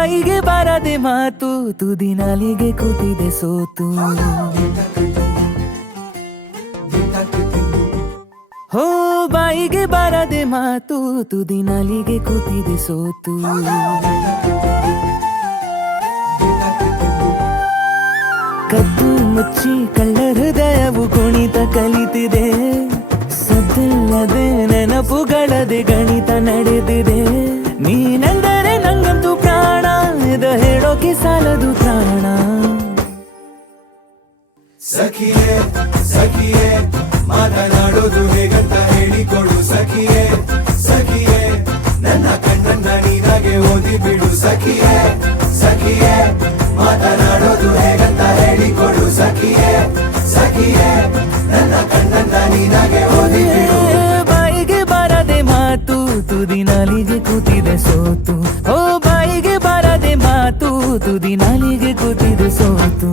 ಬಾಯಿಗೆ ಬಾರದೆ ಮಾತು ತುದಿ ನಾಲಿಗೆ ಕೂತಿದೆ ಸೋತು ಹೋ ಬಾಯಿಗೆ ಬಾರದೆ ಮಾತು ತುದಿ ನಾಲಿಗೆ ಕೂತಿದೆ ಸೋತು ಕದ್ದು ಮುಚ್ಚಿ ಕಳ್ಳ ಹೃದಯವು ಕುಣಿತ ಕಲಿತಿದೆ ಸದ್ದಿಲ್ಲದೆ ನೆನಪುಗಳದೆ ಗಣಿತ ನಡೆದಿದೆ ನೀನೆಂದರೆ ನಂಗಂತೂ ಪ್ರಾಣ ಇದು ಹೇಳೋಕೆ ಸಾಲದು ಪ್ರಾಣ ಸಖಿಯೇ ಸಖಿಯೇ ಮಾತನಾಡೋದು ಹೇಗಂತ ಹೇಳಿಕೊಡು ಸಖಿಯೇ ಸಖಿಯೇ ನನ್ನ ಕಣ್ಣನ್ನ ನೀನಾಗೆ ಓದಿ ಬಿಡು ಸಖಿಯೇ ಸಖಿಯೇ ಮಾತನಾಡೋದು ಹೇಗಂತ ಹೇಳಿಕೊಡು ಸಖಿಯೇ ಸಖಿಯೇ ನನ್ನ ಕಣ್ಣನ್ನ ನೀನಾಗೆ ಓದಿ ಬಿಡು ಬಾಯಿಗೆ ಬಾರದೆ ಮಾತು ತುದಿ ನಾಲಿಗೆ ಕೂತಿದೆ ಸೋತು ಓ ಬಾಯಿಗೆ ಬಾರದೆ ಮಾತು ತುದಿ ನಾಲಿಗೆ ಕೂತಿದೆ ಸೋತು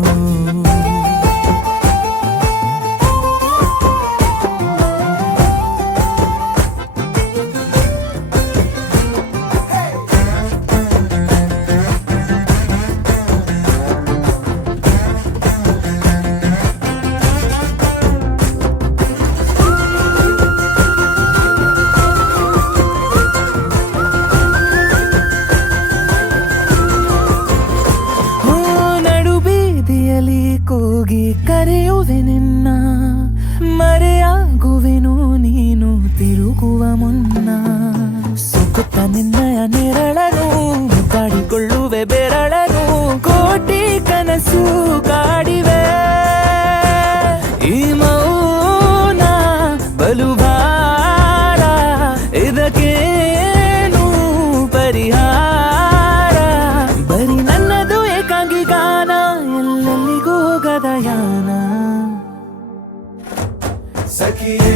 ಕೂಗಿ ಕರೆಯುವೆ ನಿನ್ನ ಮರೆಯಾಗುವೆನು ನೀನು ತಿರುಗುವ ಮುನ್ನ ಸುಕುತ್ತ ನಿನ್ನಯ ನೆರಳನು ಕಾಡಿಕೊಳ್ಳುವೆ ಬೆರಳನು ಕೋಟಿ ಕನಸು ಕಾಡಿವೆ ಈ ಮೌನ ಬಲುಭಾರ ಇದಕ್ಕೇನು ಪರಿಹಾರ ಬರೀ ನನ್ನದು ಏಕಾಂಗಿ ಗಾನ ಎಲ್ಲೆಲ್ಲಿಗೂ ಹೋಗದ ಯಾನ ಸಖಿಯೇ